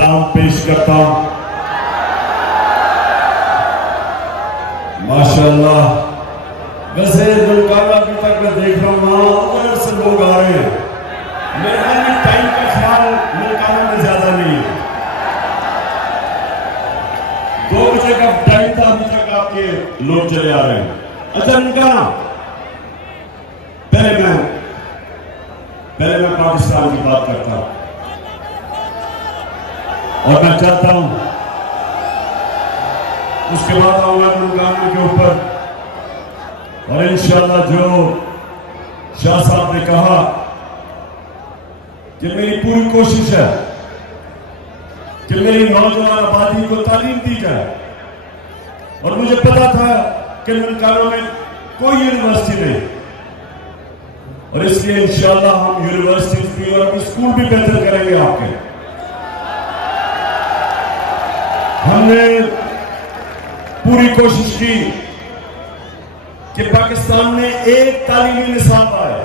सलाम पेश करता हूं। माशाअल्लाह, वैसे मुल्काना अभी तक मैं देख रहा हूं उधर से लोग आ रहे हैं। मेरा भी टाइम का ख्याल मुल्काना में ज्यादा नहीं है। 2 बजे का टाइम था, अभी तक आपके लोग चले आ रहे हैं। अच्छा मुल्काना, पहले मैं पाकिस्तान की बात करता हूं और मैं चाहता हूं उसके बाद आऊंगा मुल्काना के ऊपर। और इंशाअल्लाह जो शाह साहब ने कहा कि मेरी पूरी कोशिश है कि मेरी नौजवान आबादी को तालीम दी जाए, और मुझे पता था कि मुल्काना में कोई यूनिवर्सिटी नहीं, और इसलिए इंशाअल्लाह हम यूनिवर्सिटी भी और स्कूल भी बेहतर करेंगे आपके। हमने पूरी कोशिश की कि पाकिस्तान में एक तालीमी निसाब आए।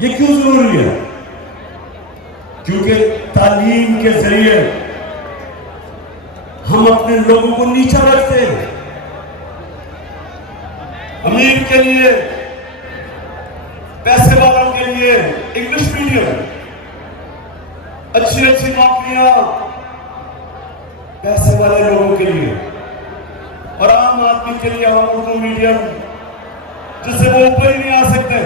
ये क्यों जरूरी है? क्योंकि तालीम के जरिए हम अपने लोगों को नीचा रखते हैं। अमीर के लिए, पैसे वालों के लिए इंग्लिश मीडियम, अच्छी अच्छी नौकरियां पैसे वाले लोगों के लिए, और आम आदमी के लिए हम उर्दू मीडियम जिससे वो ऊपर ही नहीं आ सकते।